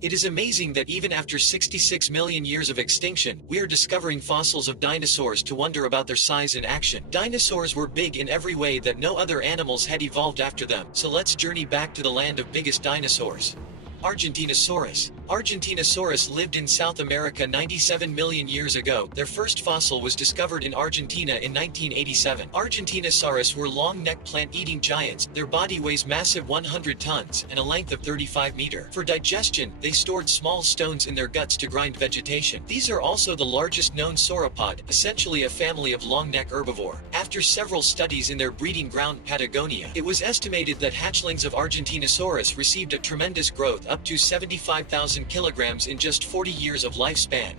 It is amazing that even after 66 million years of extinction, we are discovering fossils of dinosaurs to wonder about their size and action. Dinosaurs were big in every way that no other animals had evolved after them, so let's journey back to the land of biggest dinosaurs. Argentinosaurus. Argentinosaurus lived in South America 97 million years ago. Their first fossil was discovered in Argentina in 1987. Argentinosaurus were long-necked plant-eating giants. Their body weighs massive 100 tons and a length of 35 meters. For digestion, they stored small stones in their guts to grind vegetation. These are also the largest known sauropod, essentially a family of long-neck herbivore. After several studies in their breeding ground Patagonia, it was estimated that hatchlings of Argentinosaurus received a tremendous growth up to 75,000 kilograms in just 40 years of lifespan.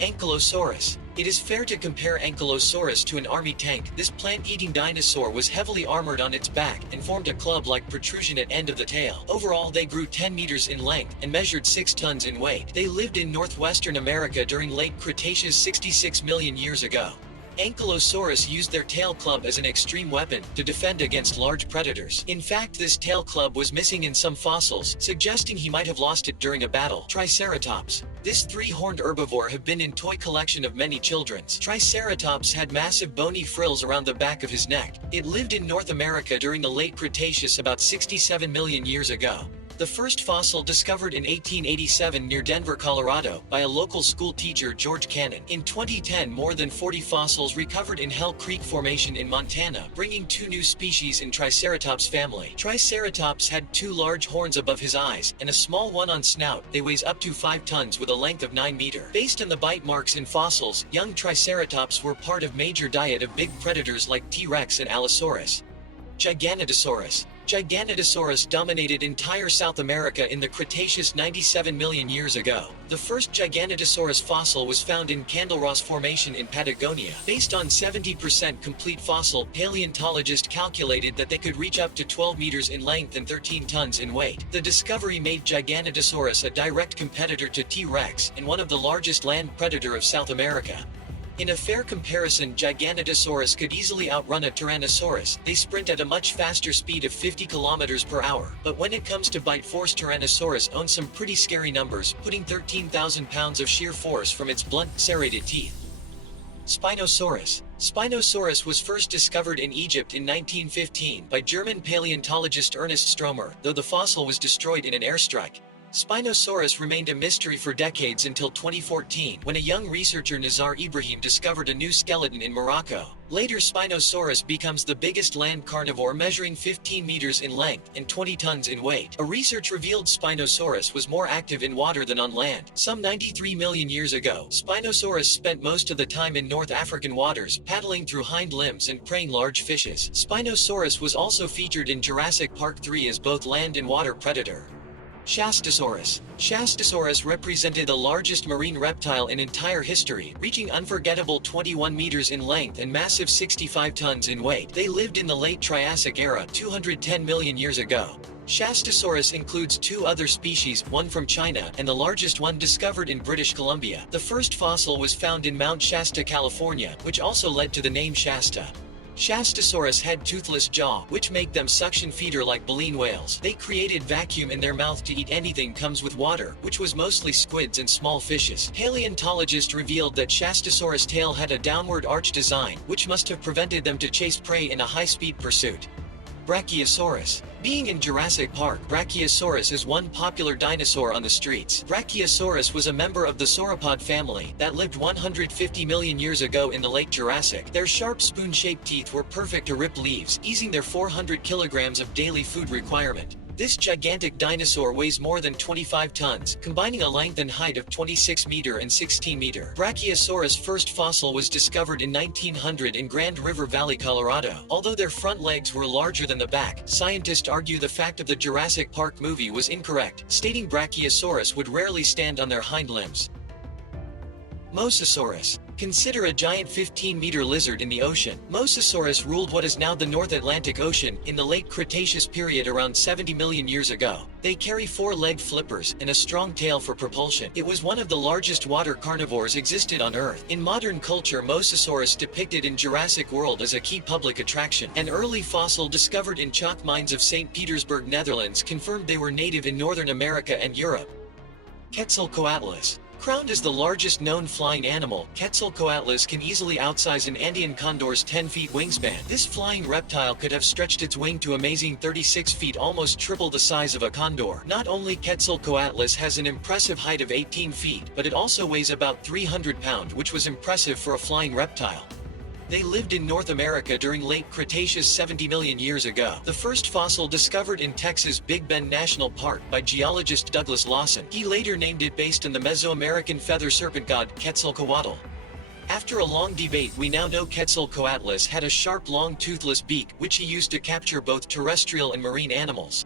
Ankylosaurus. It is fair to compare Ankylosaurus to an army tank. This plant-eating dinosaur was heavily armored on its back and formed a club-like protrusion at end of the tail. Overall, they grew 10 meters in length and measured 6 tons in weight. They lived in northwestern America during late Cretaceous 66 million years ago. Ankylosaurus used their tail club as an extreme weapon to defend against large predators. In fact, this tail club was missing in some fossils, suggesting he might have lost it during a battle. Triceratops. This three-horned herbivore have been in toy collection of many children's. Triceratops had massive bony frills around the back of his neck. It lived in North America during the late Cretaceous about 67 million years ago. The first fossil discovered in 1887 near Denver, Colorado, by a local school teacher George Cannon. In 2010, more than 40 fossils recovered in Hell Creek Formation in Montana, bringing 2 new species in Triceratops family. Triceratops had 2 large horns above his eyes, and a small one on snout. They weighs up to 5 tons with a length of 9 meters. Based on the bite marks in fossils, young Triceratops were part of major diet of big predators like T-Rex and Allosaurus. Giganotosaurus. Giganotosaurus dominated entire South America in the Cretaceous 97 million years ago. The first Giganotosaurus fossil was found in Candleross Formation in Patagonia. Based on 70% complete fossil, paleontologists calculated that they could reach up to 12 meters in length and 13 tons in weight. The discovery made Giganotosaurus a direct competitor to T-Rex and one of the largest land predator of South America. In a fair comparison, Giganotosaurus could easily outrun a Tyrannosaurus. They sprint at a much faster speed of 50 kilometers per hour. But when it comes to bite force, Tyrannosaurus owns some pretty scary numbers, putting 13,000 pounds of sheer force from its blunt, serrated teeth. Spinosaurus. Spinosaurus was first discovered in Egypt in 1915 by German paleontologist Ernest Stromer, though the fossil was destroyed in an airstrike. Spinosaurus remained a mystery for decades until 2014, when a young researcher Nazar Ibrahim discovered a new skeleton in Morocco. Later, Spinosaurus becomes the biggest land carnivore, measuring 15 meters in length and 20 tons in weight. A research revealed Spinosaurus was more active in water than on land. Some 93 million years ago, Spinosaurus spent most of the time in North African waters, paddling through hind limbs and preying large fishes. Spinosaurus was also featured in Jurassic Park 3 as both land and water predator. Shastasaurus. Shastasaurus represented the largest marine reptile in entire history, reaching unforgettable 21 meters in length and massive 65 tons in weight. They lived in the late Triassic era, 210 million years ago. Shastasaurus includes 2 other species, one from China and the largest one discovered in British Columbia. The first fossil was found in Mount Shasta, California, which also led to the name Shasta. Shastasaurus had toothless jaw, which make them suction feeder like baleen whales. They created vacuum in their mouth to eat anything comes with water, which was mostly squids and small fishes. Paleontologists revealed that Shastasaurus' tail had a downward arch design, which must have prevented them to chase prey in a high-speed pursuit. Brachiosaurus. Being in Jurassic Park, Brachiosaurus is one popular dinosaur on the streets. Brachiosaurus was a member of the sauropod family that lived 150 million years ago in the late Jurassic. Their sharp spoon-shaped teeth were perfect to rip leaves, easing their 400 kilograms of daily food requirement. This gigantic dinosaur weighs more than 25 tons, combining a length and height of 26 meter and 16 meter. Brachiosaurus' first fossil was discovered in 1900 in Grand River Valley, Colorado. Although their front legs were larger than the back, scientists argue the fact of the Jurassic Park movie was incorrect, stating Brachiosaurus would rarely stand on their hind limbs. Mossasaurus. Consider a giant 15-meter lizard in the ocean. Mossasaurus ruled what is now the North Atlantic Ocean in the late Cretaceous period around 70 million years ago. They carry 4-legged flippers and a strong tail for propulsion. It was one of the largest water carnivores existed on Earth. In modern culture, Mossasaurus depicted in Jurassic World as a key public attraction. An early fossil discovered in chalk mines of St. Petersburg, Netherlands confirmed they were native in Northern America and Europe. Quetzalcoatlus. Crowned as the largest known flying animal, Quetzalcoatlus can easily outsize an Andean condor's 10 feet wingspan. This flying reptile could have stretched its wing to amazing 36 feet, almost triple the size of a condor. Not only Quetzalcoatlus has an impressive height of 18 feet, but it also weighs about 300 pounds, which was impressive for a flying reptile. They lived in North America during late Cretaceous 70 million years ago. The first fossil discovered in Texas' Big Bend National Park by geologist Douglas Lawson. He later named it based on the Mesoamerican feather serpent god Quetzalcoatl. After a long debate, we now know Quetzalcoatlus had a sharp, long, toothless beak, which he used to capture both terrestrial and marine animals.